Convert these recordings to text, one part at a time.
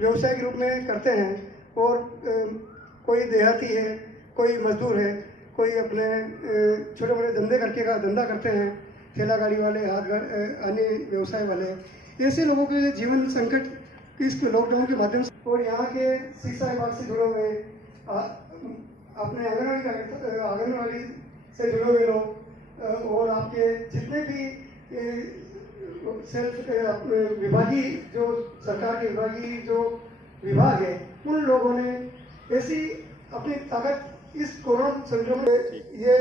व्यवसाय के रूप में करते हैं। और कोई देहाती है, कोई मजदूर है, कोई अपने छोटे मोटे धंधा करते हैं, ठेला गाड़ी वाले, अन्य व्यवसाय वाले। ऐसे लोगों के लिए जीवन संकट इस लॉकडाउन के माध्यम से। और यहाँ के शिक्षा विभाग से जुड़े हुए, अपने आंगनवाड़ी से जुड़े हुए लोग, और आपके जितने भी सेल्फ विभागीय जो सरकार के विभागीय जो विभाग है, उन लोगों ने ऐसी अपनी ताकत इस कोरोना संक्रमण में ये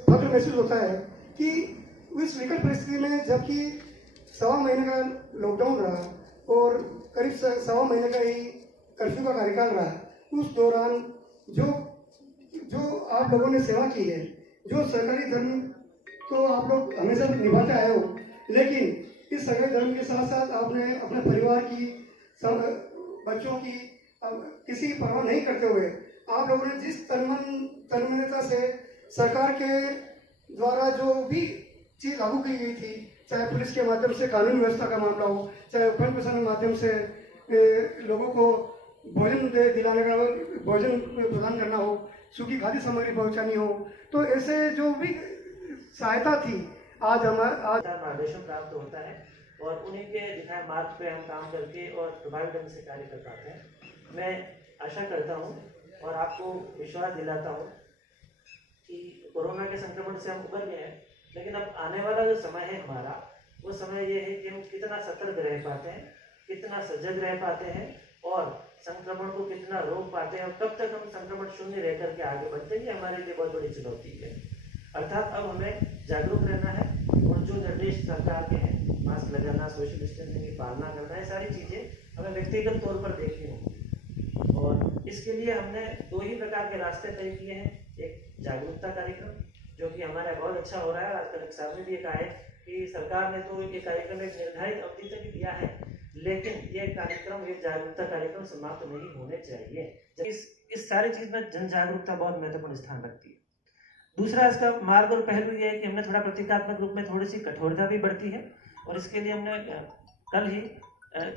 फख्र महसूस होता है कि इस विकट परिस्थिति में, जबकि 1.25 महीने का लॉकडाउन रहा और करीब 1.25 महीने का ही कर्फ्यू का कार्यकाल रहा, उस दौरान जो आप लोगों ने सेवा की है, जो सरकारी धर्म तो आप लोग हमेशा निभाते आए हो, लेकिन इस सरकारी धर्म के साथ साथ आपने अपने परिवार की, बच्चों की किसी की परवाह नहीं करते हुए आप लोगों ने जिस तन्मयता से सरकार के द्वारा जो भी चीज लागू की गई थी, चाहे पुलिस के माध्यम से कानून व्यवस्था का मामला हो, चाहे उपखंड प्रशासन के माध्यम से लोगों को भोजन प्रदान करना हो, सूखी खाद्य सामग्री पहुंचानी हो, तो ऐसे जो भी सहायता थी आज मार्गदर्शन प्राप्त होता है और उन्हीं के दिखाए मार्ग पे हम काम करके और प्रभावी ढंग से कार्य कर पाते हैं। मैं आशा करता हूँ और आपको विश्वास दिलाता हूँ कि कोरोना के संक्रमण से हम उबर गए हैं, लेकिन अब आने वाला जो समय है हमारा, वो समय ये है कि हम कितना सतर्क रह पाते हैं, कितना सजग रह पाते हैं और संक्रमण को कितना रोक पाते हैं और कब तक हम संक्रमण शून्य रह करके आगे बढ़ते हैं, ये हमारे लिए बहुत बड़ी चुनौती है। अर्थात अब हमें जागरूक रहना है और जो निर्देश सरकार के हैं, मास्क लगाना, सोशल डिस्टेंसिंग की पालना करना, ये सारी चीज़ें हमें व्यक्तिगत तौर पर देखनी होगी। और इसके लिए हमने 2 ही प्रकार के रास्ते तय किए हैं। एक जागरूकता कार्यक्रम जो कि हमारा बहुत अच्छा हो रहा है। आज कलेक्टर साहब ने भी कहा है कि सरकार ने तो ये कार्यक्रम एक निर्धारित अवधि तक ही दिया है, लेकिन ये कार्यक्रम, ये जागरूकता कार्यक्रम समाप्त नहीं होने चाहिए। इस सारी चीज़ में जन जागरूकता बहुत महत्वपूर्ण स्थान रखती है। दूसरा इसका मार्ग और पहलू ये है कि हमने थोड़ा प्रतीकात्मक रूप में थोड़ी सी कठोरता भी बढ़ती है और इसके लिए हमने कल ही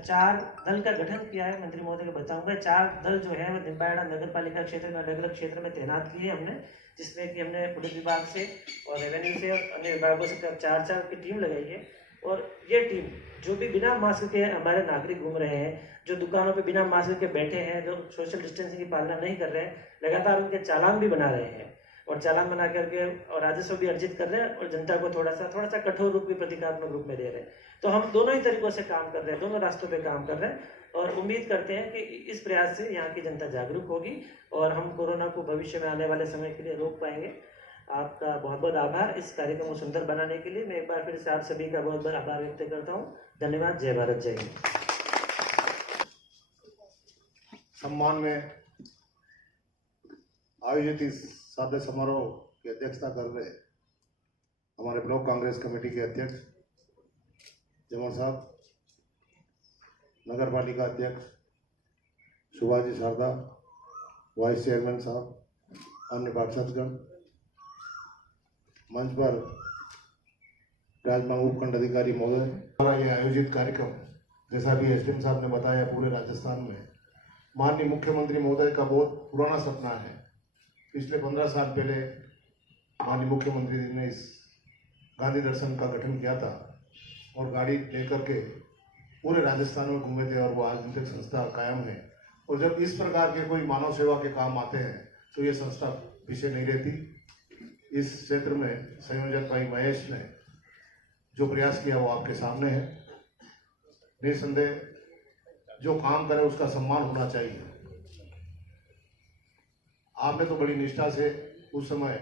4 दल का गठन किया है। मंत्री महोदय को बताऊंगा, 4 दल जो है वो निम्बाहेड़ा नगर पालिका क्षेत्र में अलग अलग क्षेत्र में तैनात किए हमने, जिसमें कि हमने पुलिस विभाग से और रेवेन्यू से और अन्य विभागों से 4-4 की टीम लगाई है। और ये टीम जो भी बिना मास्क के हमारे नागरिक घूम रहे हैं, जो दुकानों पे बिना मास्क के बैठे हैं, जो सोशल डिस्टेंसिंग की पालना नहीं कर रहे हैं, लगातार उनके चालान भी बना रहे हैं और चालान बना करके और राजस्व भी अर्जित कर रहे हैं और जनता को थोड़ा सा कठोर रूप भी, प्रतीकात्मक रूप में दे रहे हैं। तो हम दोनों ही तरीकों से काम कर रहे हैं, दोनों रास्तों पे काम कर रहे हैं और उम्मीद करते हैं कि इस प्रयास से यहाँ की जनता जागरूक होगी और हम कोरोना को भविष्य में आने वाले समय के लिए रोक पाएंगे। आपका बहुत बहुत आभार इस कार्यक्रम को सुंदर बनाने के लिए। मैं एक बार फिर से आप सभी का बहुत बहुत आभार व्यक्त करता हूँ। धन्यवाद। जय भारत, जय हिंद। सम्मान में आयोजित इस सादे समारोह की अध्यक्षता कर रहे हमारे ब्लॉक कांग्रेस कमेटी के अध्यक्ष जमर साहब, नगर पालिका अध्यक्ष सुभाजी शारदा, वाइस चेयरमैन साहब, अन्य पार्षदगण, मंच पर विराजमान उपखंड अधिकारी महोदय, हमारा यह आयोजित कार्यक्रम जैसा भी एसडीएम साहब ने बताया पूरे राजस्थान में माननीय मुख्यमंत्री महोदय का बहुत पुराना सपना है। पिछले 15 साल पहले माननीय मुख्यमंत्री जी ने इस गांधी दर्शन का गठन किया था और गाड़ी लेकर के पूरे राजस्थान में घूमे थे और वो आज तक संस्था कायम है। और जब इस प्रकार के कोई मानव सेवा के काम आते हैं तो ये संस्था पीछे नहीं रहती। इस क्षेत्र में संयोजक भाई महेश ने जो प्रयास किया वो आपके सामने है। निसंदेह जो काम करे उसका सम्मान होना चाहिए। आपने तो बड़ी निष्ठा से उस समय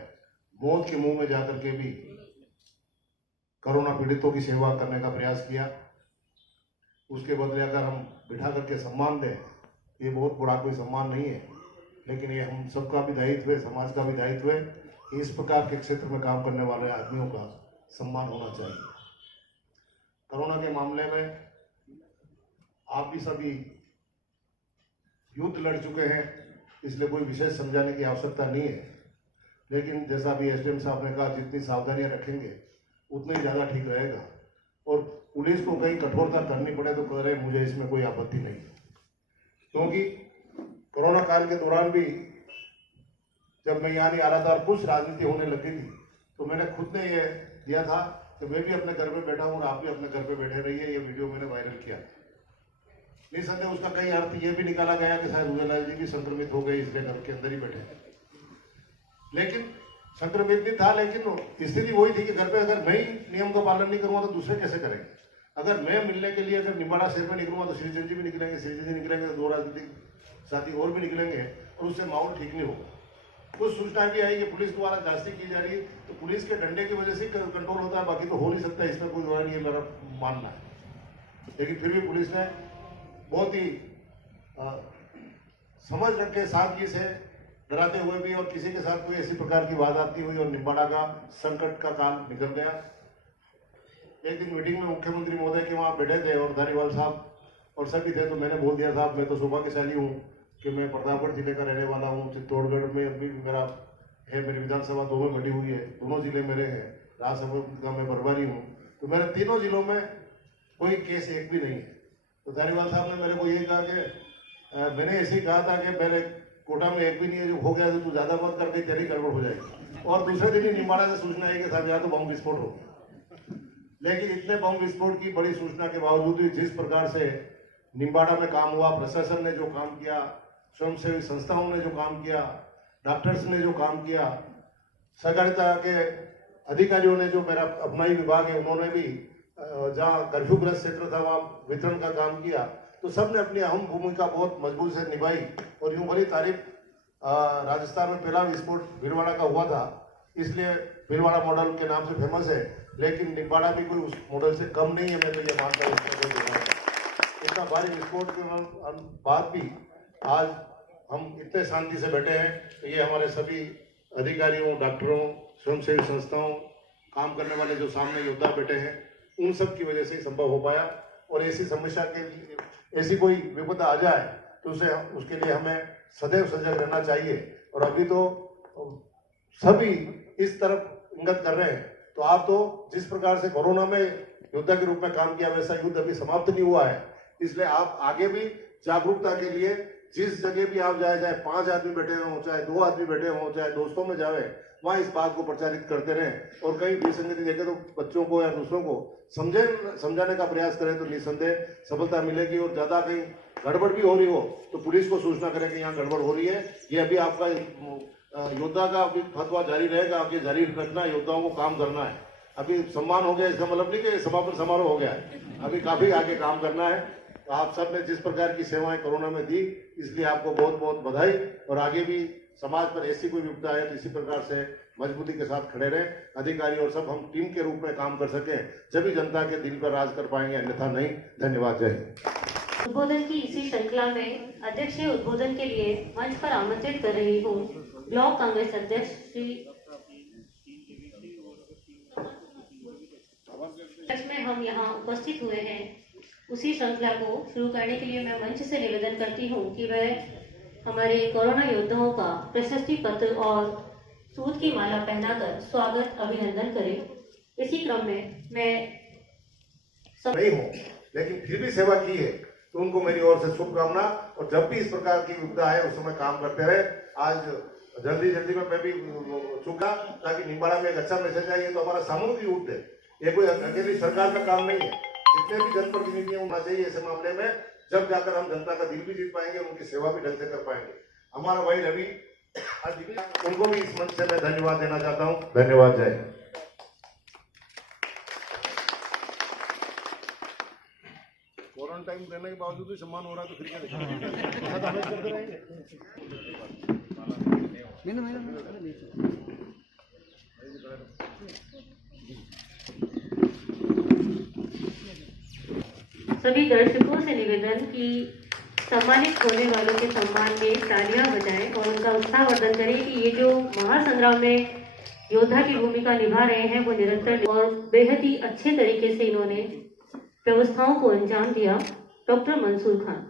मौत के मुंह में जाकर के भी कोरोना पीड़ितों की सेवा करने का प्रयास किया। उसके बदले अगर हम बिठा करके सम्मान दें, ये बहुत बड़ा कोई सम्मान नहीं है, लेकिन ये हम सबका भी दायित्व है, समाज का भी दायित्व है कि इस प्रकार के क्षेत्र में काम करने वाले आदमियों का सम्मान होना चाहिए। कोरोना के मामले में आप भी सभी युद्ध लड़ चुके हैं, इसलिए कोई विशेष समझाने की आवश्यकता नहीं है। लेकिन जैसा भी एसडीएम साहब ने कहा, जितनी सावधानियां रखेंगे उतना ही ज़्यादा ठीक रहेगा। और पुलिस को कहीं कठोरता करनी पड़े तो कह रहे, मुझे इसमें कोई आपत्ति नहीं। क्योंकि कोरोना काल के दौरान भी जब मैं यहाँ नहीं आ रहा था और कुछ राजनीति होने लगी थी, तो मैंने खुद ने ये दिया था कि मैं भी अपने घर पे बैठा हूँ और आप भी अपने घर पे बैठे रहिए। ये वीडियो मैंने वायरल किया। निसंदेह उसका कई अर्थ ये भी निकाला गया कि शायद उदयलाल जी भी संक्रमित हो गए, इसलिए घर के अंदर ही बैठे। लेकिन संक्रमित नहीं था, लेकिन स्थिति वही थी कि घर पे अगर मैं ही नियम का पालन नहीं करूंगा तो दूसरे कैसे करेंगे। अगर मैं मिलने के लिए अगर निम्बाड़ा शहर में निकलूंगा तो श्रीजन जी भी निकलेंगे, श्रीजन जी निकलेंगे तो 2 राजनीतिक साथी और भी निकलेंगे और उससे माहौल ठीक नहीं होगा। कुछ सूचना भी आई कि पुलिस द्वारा जांच की जा रही है, तो पुलिस के डंडे की वजह से कंट्रोल होता है, बाकी तो हो नहीं सकता। इसमें कोई नहीं है, मेरा मानना है। लेकिन फिर भी पुलिस ने बहुत ही समझ रखे, सादगी से, डराते हुए भी, और किसी के साथ कोई ऐसी प्रकार की वारदात हुई और निम्बाड़ा का संकट का काल निकल गया। एक दिन मीटिंग में मुख्यमंत्री महोदय के वहां बैठे थे और धारीवाल साहब और सभी थे, तो मैंने बोल दिया साहब मैं तो सौभाग्यशाली हूँ कि मैं प्रतापगढ़ जिले का रहने वाला हूँ। चित्तौड़गढ़ में अभी मेरा है, मेरी विधानसभा 2 में बटी हुई है, दोनों जिले मेरे हैं, राज्यसभा का मैं प्रभारी हूँ, तो मेरे तीनों जिलों में कोई केस एक भी नहीं है। तो धारीवाल साहब ने मेरे को ये कहा कि मैंने ऐसे ही कहा था कि मेरे कोटा में एक भी नहीं है, जो हो गया तो तू ज्यादा मत करके तेरी गड़बड़ हो जाएगी। और दूसरे दिन ही निम्बाड़ा से सूचना है कि साहब यहाँ तो बम विस्फोट हो। लेकिन इतने बम विस्फोट की बड़ी सूचना के बावजूद भी जिस प्रकार से निम्बाड़ा में काम हुआ, प्रशासन ने जो काम किया, स्वयंसेवी संस्थाओं ने जो काम किया, डॉक्टर्स ने जो काम किया, सहकारिता के अधिकारियों ने, जो मेरा अपना ही विभाग है, उन्होंने भी जहाँ कर्फ्यूग्रस्त क्षेत्र था वहाँ वितरण का काम किया, तो सबने अपनी अहम भूमिका बहुत मजबूत से निभाई। और यूं भली तारीफ राजस्थान में पहला विस्फोट भीलवाड़ा का हुआ था, इसलिए भीलवाड़ा मॉडल के नाम से फेमस है, लेकिन निम्बाड़ा भी कोई उस मॉडल से कम नहीं है। मैं तो ये मानता हूँ इतना भारी विस्फोट के बाद भी आज हम इतने शांति से बैठे हैं, तो ये हमारे सभी अधिकारियों, डॉक्टरों, स्वयंसेवी संस्थाओं, काम करने वाले जो सामने योद्धा बैठे हैं, उन सब की वजह से ही संभव हो पाया। और ऐसी समस्या के लिए, ऐसी कोई विपदा आ जाए तो उसके लिए हमें सदैव सजग रहना चाहिए। और अभी तो सभी इस तरफ इंगित कर रहे हैं, तो आप तो जिस प्रकार से कोरोना में योद्धा के रूप में काम किया, वैसा युद्ध अभी समाप्त नहीं हुआ है। इसलिए आप आगे भी जागरूकता के लिए जिस जगह भी आप जाए, चाहे 5 आदमी बैठे हों, चाहे 2 आदमी बैठे हों, चाहे दोस्तों में जावे, वहां इस बात को प्रचारित करते रहें। और कहीं विसंगति देखे तो बच्चों को या दूसरों को समझाने का प्रयास करें, तो निसंदेह सफलता मिलेगी। और ज्यादा कहीं गड़बड़ भी हो रही हो तो पुलिस को सूचना करें कि यहाँ गड़बड़ हो रही है। ये अभी आपका योद्धा का अभी फतवा जारी रहेगा, आगे जारी रखना, योद्धाओं को काम करना है। अभी सम्मान हो गया, इसका मतलब नहीं कि समापन समारोह हो गया है, अभी काफी आगे काम करना है। तो आप सब ने जिस प्रकार की सेवाएं कोरोना में दी, इसलिए आपको बहुत बहुत बधाई। और आगे भी समाज पर ऐसी कोई विपदा है तो इसी प्रकार से मजबूती के साथ खड़े रहें। अधिकारी और सब हम टीम के रूप में काम कर सकें, जब जनता के दिल पर राज कर पाएंगे, अन्यथा नहीं। धन्यवाद। जय हिंद। उद्बोधन की इसी श्रृंखला में अध्यक्ष उद्बोधन के लिए मंच पर आमंत्रित कर रही हूँ ब्लॉक कांग्रेस अध्यक्ष श्री में हम यहाँ उपस्थित हुए हैं। उसी श्रृंखला को शुरू करने के लिए मैं मंच से निवेदन करती हूँ कि वह हमारे कोरोना योद्धाओं का प्रशस्ति पत्र और सूत की माला पहनाकर स्वागत अभिनंदन करें। इसी क्रम में मैं नहीं हूँ, लेकिन फिर भी सेवा की है, तो उनको मेरी ओर से शुभकामना। और जब भी इस प्रकार की विपदा है उस समय काम करते रहे। आज जल्दी में मैं भी चुका, ताकि निम्बाड़ा में एक अच्छा मैसेज आए। ये तो हमारा सामूहिक युद्ध है, ये कोई अकेली सरकार का काम नहीं है। जितने भी जनप्रतिनिधि होना चाहिए ऐसे मामले में, जब जाकर हम जनता का दिल भी जीत पाएंगे, उनकी सेवा भी ढंग से कर पाएंगे। हमारा भाई रवि, उनको भी इस मंच से मैं धन्यवाद देना चाहता हूँ। धन्यवाद। जय। क्वारंटाइन रहने के बावजूद भी सम्मान हो रहा है, तो फिर क्या देखेंगे। सभी दर्शकों से निवेदन कि सम्मानित होने वालों के सम्मान में तालियां बजाएं और उनका उत्साहवर्धन करें कि ये जो महासंग्राम में योद्धा की भूमिका निभा रहे हैं वो निरंतर और बेहद ही अच्छे तरीके से इन्होंने व्यवस्थाओं को अंजाम दिया। डॉक्टर मंसूर खान।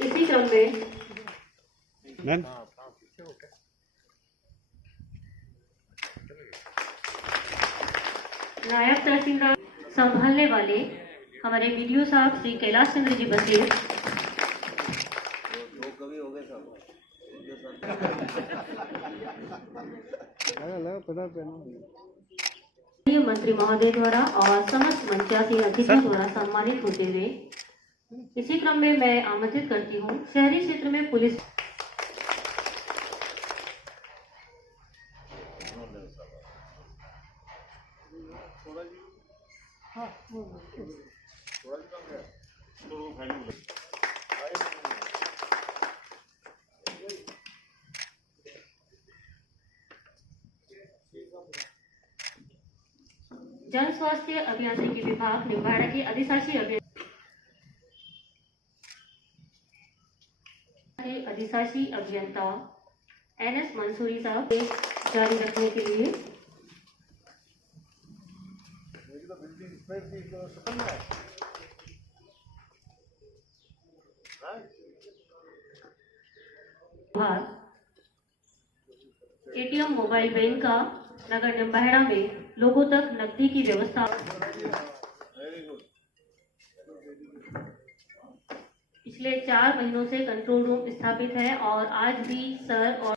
इसी क्रम में नायब तहसीलदार संभालने वाले हमारे वीडियो साहब श्री कैलाश चंद्र जी बसेर मंत्री महोदय द्वारा और समस्त मंचासीन अतिथियों द्वारा सम्मानित होते हुए इसी क्रम में मैं आमंत्रित करती हूँ शहरी क्षेत्र में पुलिस जन स्वास्थ्य अभियांत्रिकी विभाग निम्बाड़ा के अधिशासी अभियंता NS मंसूरी साहब जारी रखने के लिए ATM मोबाइल बैंक का नगर निम्बाड़ा में लोगों तक नकदी की व्यवस्था पिछले 4 महीनों से कंट्रोल रूम स्थापित है और आज भी सर और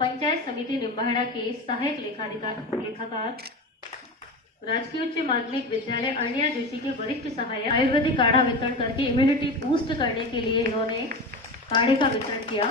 पंचायत समिति निम्बाड़ा के सहायक लेखाकार राजकीय उच्च माध्यमिक विद्यालय अरनिया जोशी के वरिष्ठ सहायक आयुर्वेदिक काढ़ा वितरण करके इम्यूनिटी बूस्ट करने के लिए इन्होंने काढ़े का वितरण किया।